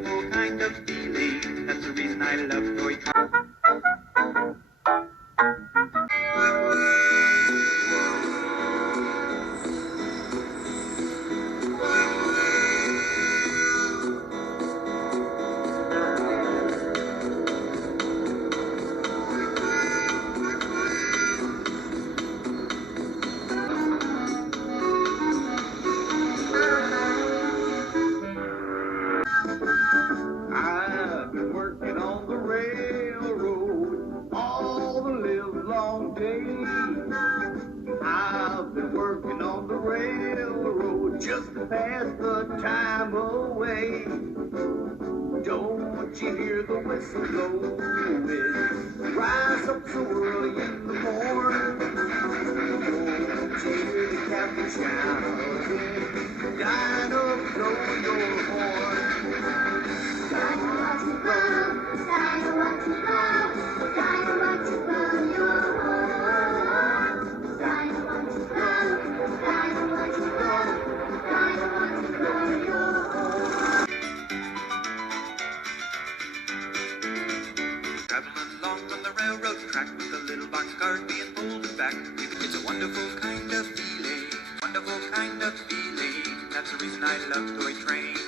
wonderful kind of feeling. That's the reason I love toy trains. I've been working on the railroad all the livelong day. I've been working on the railroad just to pass the time away. Don't you hear the whistle blowing? Rise up so early in the morning. Don't you hear the captain shouting? Dinah, blow your horn. Dinah, watch it blow. Dinah, watch it blow. Dinah, watch it blow your horn. Dinah, watch it blow. Dinah, watch it blow. Dinah, watch it blow your horn. Traveling along on the railroad track with a little boxcar being pulled back. It's a wonderful kind of feeling. Wonderful kind of feeling. That's the reason I love toy trains.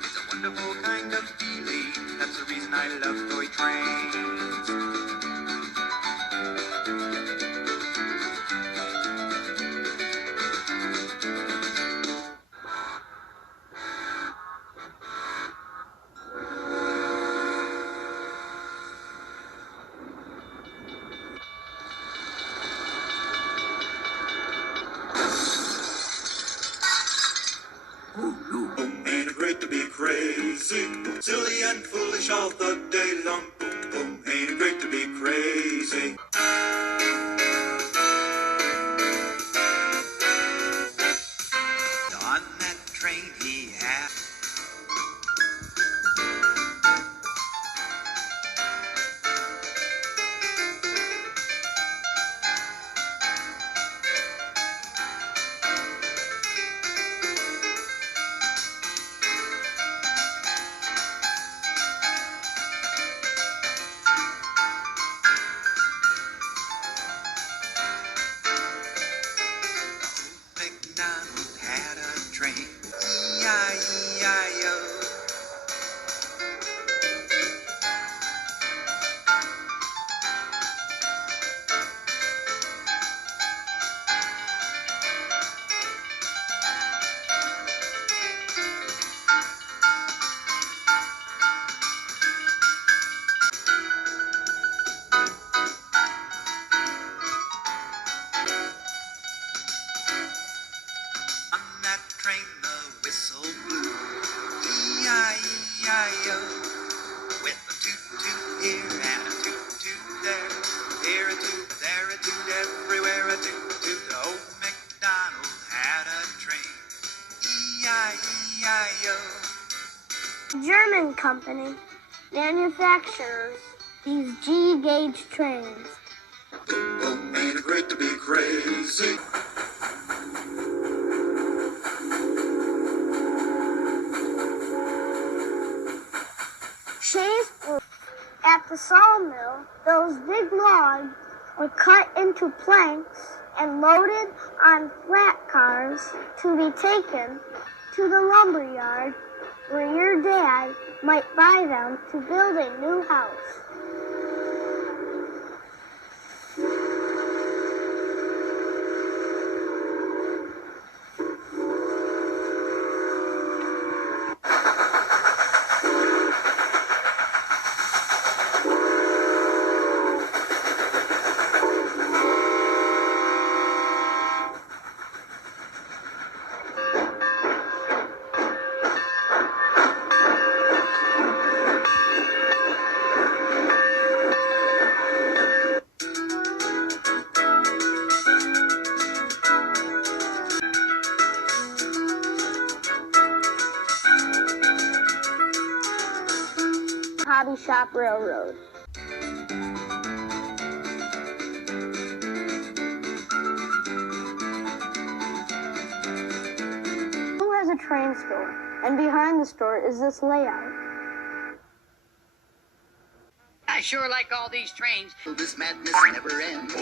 It's a wonderful kind of feeling. That's the reason I love toy trains. Ain't it great to be crazy, silly and foolish all the day long? Ain't it great to be crazy? On that train he had McDonald had a train. E-I-E-I-O. On that train the whistle blew. E-I-E-I-O. With a toot-toot here and a toot-toot there. Here a toot, there a toot, everywhere a toot-toot. Old MacDonald had a train. E-I-E-I-O. German company manufactures these G-gauge trains. Ain't it great to be crazy? Shaved at the sawmill, those big logs were cut into planks and loaded on flat cars to be taken to the lumber yard where your dad might buy them to build a new house. Hobby Shop Railroad. Who has a train store? And behind the store is this layout. I sure like all these trains. This madness never ends.